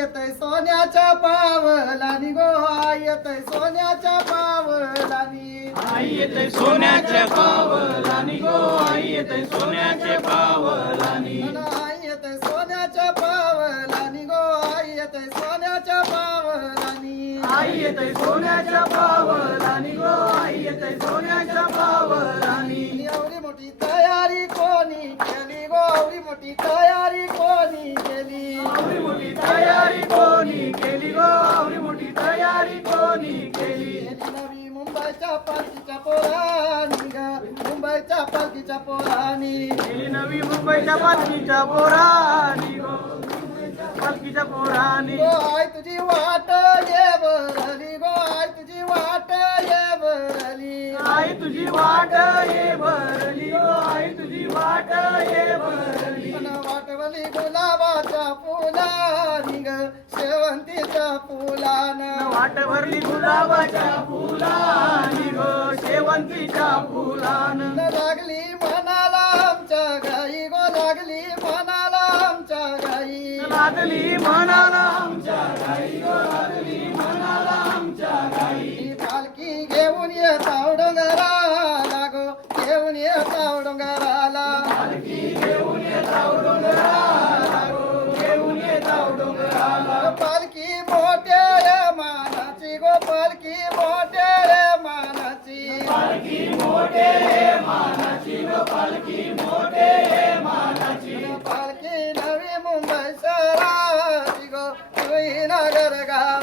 येतय सोन्याच्या पावलानी गो आई येतय सोन्याच्या पावलानी आई येते सोन्याच्या पावलानी गो आई येते सोन्याच्या पावलानी आई येतय सोन्याच्या पावलानी गो आई येतय सोन्याच्या पावलानी आई येते सोन्याच्या पावलानी गो आई येते सोन्याच्या पावलानी एवढी मोठी तयारी कोणी केली गो एवढी मोठी तयारी कोणी केली आवडी मोठी तयारी कोणी केली गो आवडी मोठी तयारी कोणी केली नवी मुंबईच्या पालखीच्या पोरानी ग मुंबईच्या पालखीच्या पोरानी गेली नवी मुंबईच्या पालखीच्या पोरानी गो पालखीच्या पोरानी गो आई तुझी वाट ये बरली गो आई तुझी वाट ये बरली आई तुझी वाट ये भरली गो आई तुझी वाट ये भरली वाटवली गुलाबाच्या फुलानी ग शेवंतीच्या फुलानं वाट भरली गुलाबाच्या फुलानी गो शेवंतीच्या फुलानं लागली मनाला आमच्या गाई गो लागली मनाला आमच्या गाई लागली म्हणाला आमच्या गाई गो लागली म्हणाला आमच्या गाई पालखी घेऊन येताव डोंगराला गो घेऊन येताव डोंगराला पालखी घेऊन येताव डोंगराला गो घेऊन येताव डोंगराला पालखी मोठ्या मानाची गो पालखी मोठ्या मानाची पालखी मोठे मानाची गो पालखी मोठे मानाची पालखी नवी मुंबई शहराची गो तुही नगर गाव